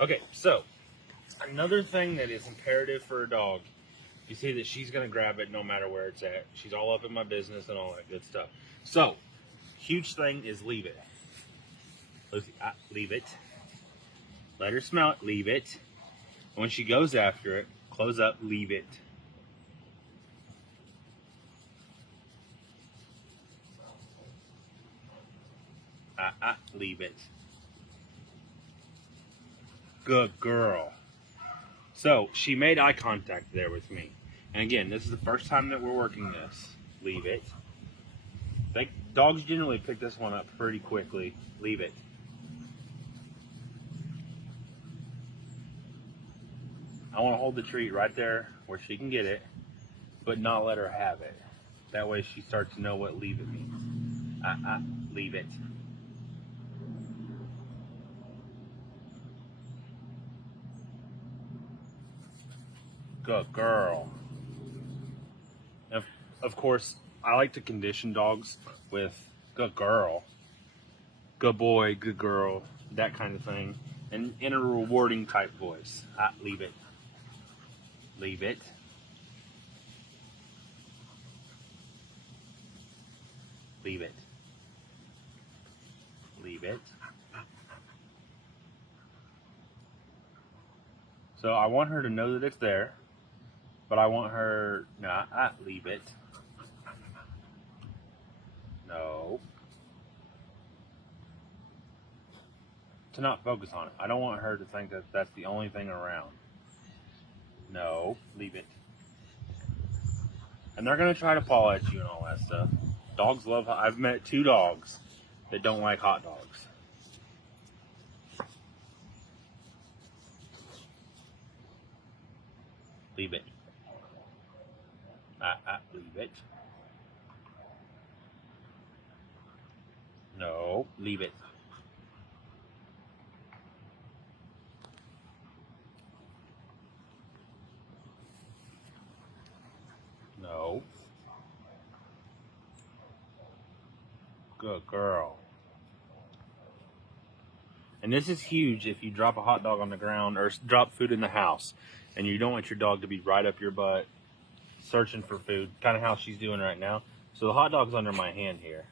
Okay, so another thing that is imperative for a dog, you see that she's going to grab it no matter where it's at. She's all up in my business and all that good stuff. So, huge thing is leave it. Lucy, leave it. Let her smell it, leave it. When she goes after it, close up, leave it. Leave it. Good girl. So, she made eye contact there with me. And again, this is the first time that we're working this. Leave it. Dogs generally pick this one up pretty quickly. Leave it. I want to hold the treat right there where she can get it, but not let her have it. That way she starts to know what leave it means. Leave it. Good girl. Of course, I like to condition dogs with good girl, good boy, good girl, that kind of thing, and in a rewarding type voice. Leave it. Leave it. Leave it. Leave it. So I want her to know that it's there, but I want her, leave it. No. To not focus on it. I don't want her to think that that's the only thing around. No, leave it. And they're going to try to paw at you and all that stuff. Dogs love, I've met 2 dogs that don't like hot dogs. Leave it. Leave it. No, leave it. No. Good girl. And this is huge if you drop a hot dog on the ground or drop food in the house and you don't want your dog to be right up your butt searching for food, kind of how she's doing right now. So the hot dog's under my hand here.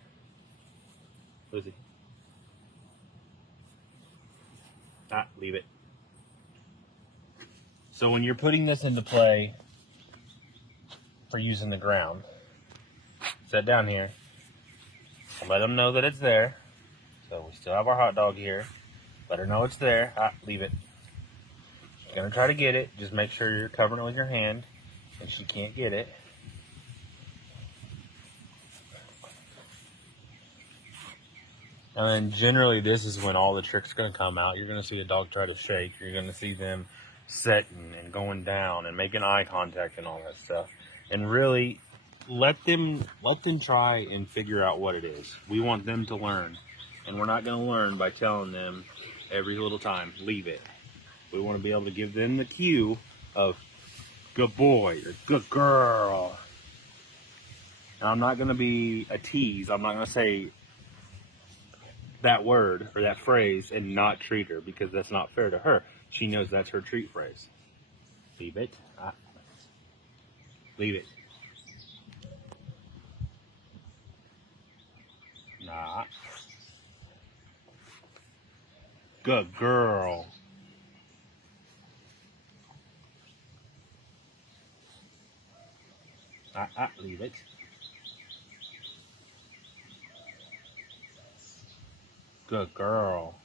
Lucy. Leave it. So when you're putting this into play for using the ground, set down here, let them know that it's there. So we still have our hot dog here. Let her know it's there. Leave it. She's gonna try to get it. Just make sure you're covering it with your hand and she can't get it. And then generally this is when all the tricks are going to come out. You're going to see a dog try to shake. You're going to see them setting and going down and making eye contact and all that stuff. And really let them try and figure out what it is. We want them to learn. And we're not going to learn by telling them every little time, leave it. We want to be able to give them the cue of good boy or good girl. Now, I'm not going to be a tease. I'm not going to say that word or that phrase and not treat her, because that's not fair to her. She knows that's her treat phrase. Leave it. Leave it. Nah. Good girl. Leave it. Good girl.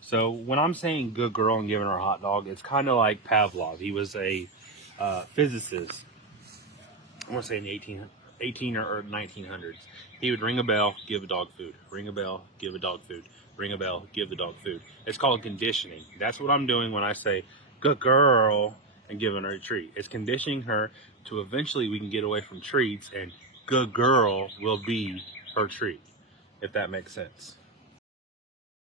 So when I'm saying good girl and giving her a hot dog, it's kind of like Pavlov. He was a physicist. I want to say in the 18 or 1900s. He would ring a bell, give a dog food. Ring a bell, give a dog food. Ring a bell, give the dog food. It's called conditioning. That's what I'm doing when I say good girl and giving her a treat. It's conditioning her to eventually we can get away from treats and good girl will be her treat, if that makes sense.